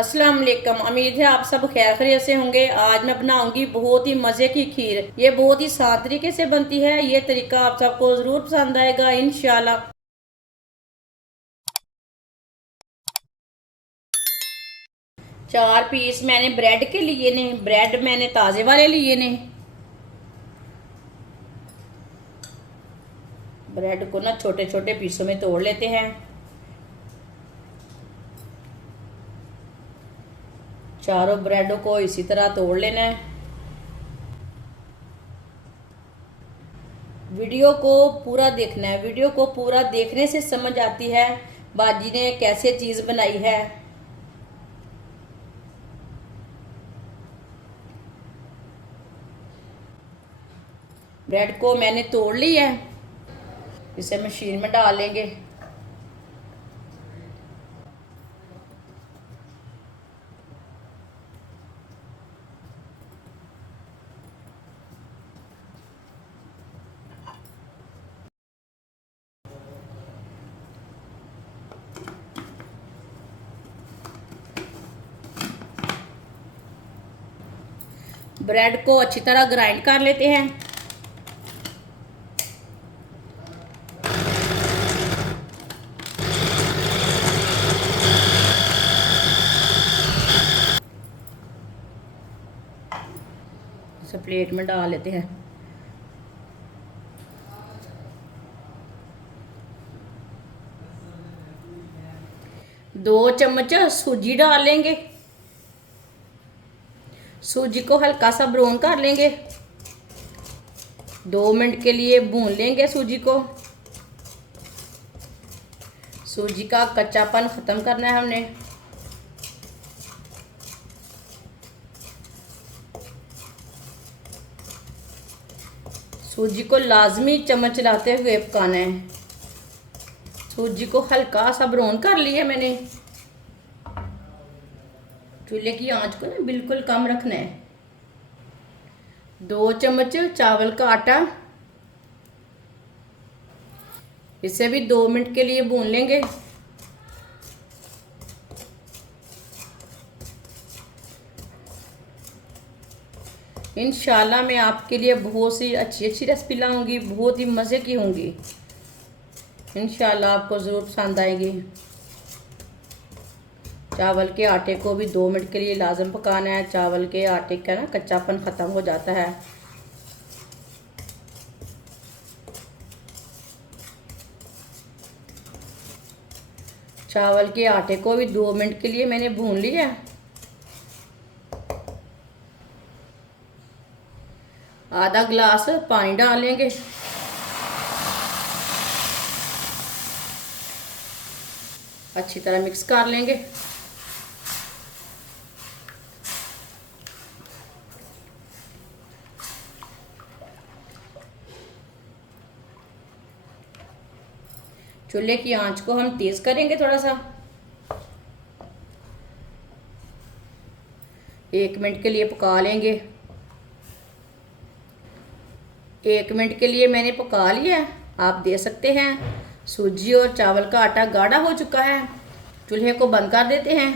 अस्सलाम वालेकुम। उम्मीद है आप सब खैर खैरियत से होंगे। आज मैं बनाऊंगी बहुत ही मज़े की खीर। ये बहुत ही आसान तरीके से बनती है। ये तरीका आप सबको ज़रूर पसंद आएगा इंशाल्लाह। 4 पीस मैंने ब्रेड के लिए ने। ब्रेड मैंने ताज़े वाले लिए ने। ब्रेड को ना छोटे छोटे पीसों में तोड़ लेते हैं। चारों ब्रेडों को इसी तरह तोड़ लेना है। वीडियो को पूरा देखना है। वीडियो को पूरा देखने से समझ आती है बाजी ने कैसे चीज़ बनाई है। ब्रेड को मैंने तोड़ लिया है। इसे मशीन में डाल लेंगे। ब्रेड को अच्छी तरह ग्राइंड कर लेते हैं। इसे प्लेट में डाल लेते हैं। दो चम्मच सूजी डाल लेंगे। सूजी को हल्का सा ब्राउन कर लेंगे। 2 मिनट के लिए भून लेंगे सूजी को। सूजी का कच्चापन ख़त्म करना है हमने। सूजी को लाजमी चम्मच चलाते हुए पकाना है। सूजी को हल्का सा ब्राउन कर लिया मैंने। चूल्हे की आंच को ना बिल्कुल कम रखना है। 2 चम्मच चावल का आटा। इसे भी 2 मिनट के लिए भून लेंगे। इंशाल्लाह मैं आपके लिए बहुत सी अच्छी अच्छी रेसिपी लाऊंगी। बहुत ही मज़े की होंगी। इंशाल्लाह आपको ज़रूर पसंद आएगी। चावल के आटे को भी 2 मिनट के लिए लाजम पकाना है। चावल के आटे का ना कच्चापन ख़त्म हो जाता है। चावल के आटे को भी 2 मिनट के लिए मैंने भून लिया। आधा गिलास पानी डालेंगे। अच्छी तरह मिक्स कर लेंगे। चूल्हे की आंच को हम तेज करेंगे थोड़ा सा। 1 मिनट के लिए पका लेंगे। 1 मिनट के लिए मैंने पका लिया। आप दे सकते हैं सूजी और चावल का आटा गाढ़ा हो चुका है। चूल्हे को बंद कर देते हैं।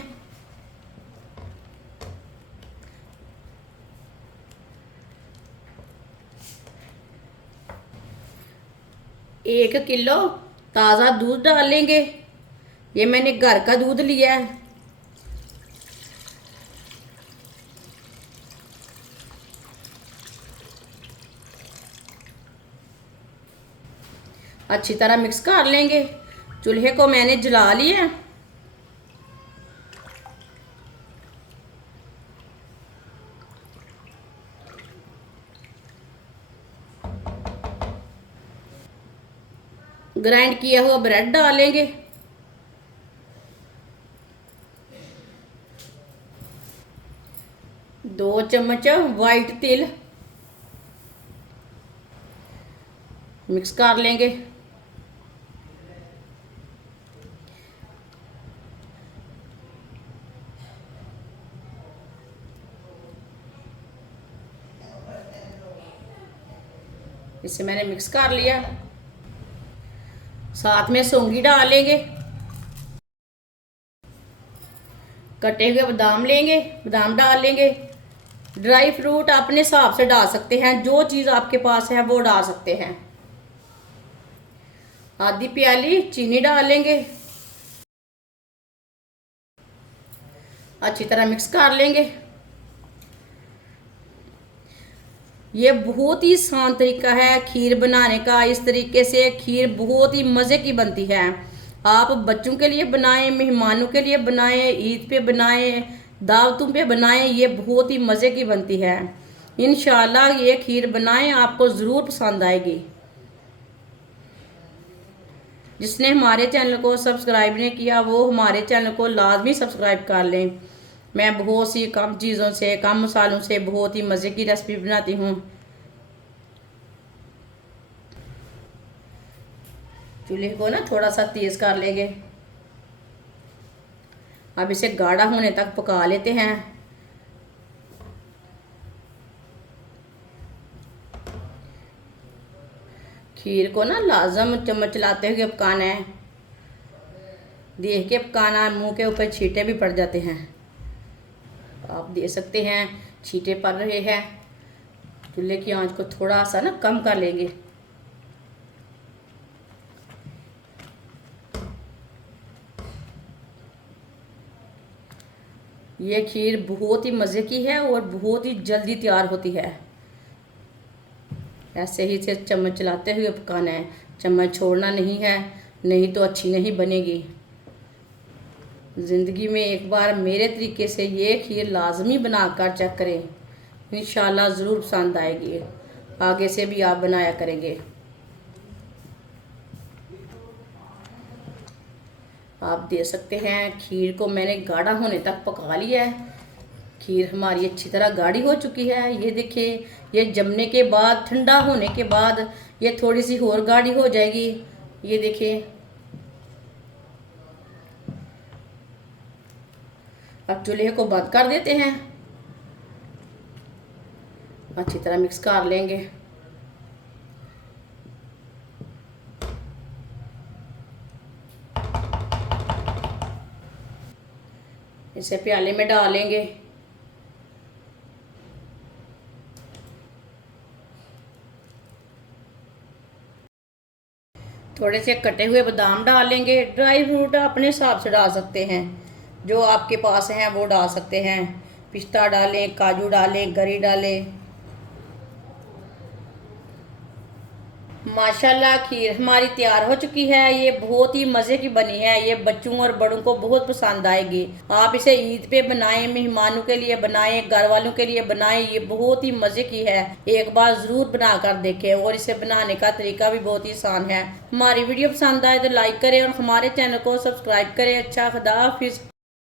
एक किलो ताज़ा दूध डाल लेंगे। ये मैंने घर का दूध लिया है। अच्छी तरह मिक्स कर लेंगे। चूल्हे को मैंने जला लिया। ग्राइंड किया हुआ ब्रेड डालेंगे। दो चम्मच वाइट तिल मिक्स कर लेंगे। इसे मैंने मिक्स कर लिया। साथ में सौंगी डालेंगे। कटे हुए बादाम लेंगे, बादाम डाल लेंगे। ड्राई फ्रूट अपने हिसाब से डाल सकते हैं, जो चीज़ आपके पास है वो डाल सकते हैं। आधी प्याली चीनी डाल लेंगे, अच्छी तरह मिक्स कर लेंगे। ये बहुत ही आसान तरीका है खीर बनाने का। इस तरीके से खीर बहुत ही मज़े की बनती है। आप बच्चों के लिए बनाएं, मेहमानों के लिए बनाएं, ईद पे बनाएं, दावतों पे बनाएं, ये बहुत ही मज़े की बनती है। इंशाल्लाह ये खीर बनाएं, आपको ज़रूर पसंद आएगी। जिसने हमारे चैनल को सब्सक्राइब नहीं किया वो हमारे चैनल को लाजमी सब्सक्राइब कर लें। मैं बहुत सी कम चीज़ों से, कम मसालों से बहुत ही मज़े की रेसिपी बनाती हूँ। चूल्हे को ना थोड़ा सा तेज़ कर लेंगे। अब इसे गाढ़ा होने तक पका लेते हैं। खीर को ना लाजम चम्मच चलाते हुए पकाना है। देख के पकाना, मुंह के ऊपर छींटे भी पड़ जाते हैं। आप देख सकते हैं छींटे पड़ रहे हैं। चूल्हे की आंच को थोड़ा सा ना कम कर लेंगे। ये खीर बहुत ही मज़े की है और बहुत ही जल्दी तैयार होती है। ऐसे ही इसे चम्मच चलाते हुए पकाना है, चम्मच छोड़ना नहीं है, नहीं तो अच्छी नहीं बनेगी। ज़िंदगी में एक बार मेरे तरीके से ये खीर लाजमी बनाकर चेक करें, इंशाल्लाह ज़रूर पसंद आएगी। आगे से भी आप बनाया करेंगे। आप देख सकते हैं खीर को मैंने गाढ़ा होने तक पका लिया है। खीर हमारी अच्छी तरह गाढ़ी हो चुकी है। ये देखिए, ये जमने के बाद, ठंडा होने के बाद ये थोड़ी सी और गाढ़ी हो जाएगी। ये देखिए, अब चूल्हे को बंद कर देते हैं। अच्छी तरह मिक्स कर लेंगे। इसे प्याले में डालेंगे। थोड़े से कटे हुए बादाम डालेंगे। ड्राई फ्रूट अपने हिसाब से डाल सकते हैं, जो आपके पास हैं वो डाल सकते हैं। पिस्ता डालें, काजू डालें, गरी डालें। माशाल्लाह खीर हमारी तैयार हो चुकी है। ये बहुत ही मज़े की बनी है। ये बच्चों और बड़ों को बहुत पसंद आएगी। आप इसे ईद पे बनाएं, मेहमानों के लिए बनाएं, घर वालों के लिए बनाएं। ये बहुत ही मज़े की है। एक बार ज़रूर बना कर देखें। और इसे बनाने का तरीका भी बहुत ही आसान है। हमारी वीडियो पसंद आए तो लाइक करें और हमारे चैनल को सब्सक्राइब करें। अच्छा, खुदा हाफिज़।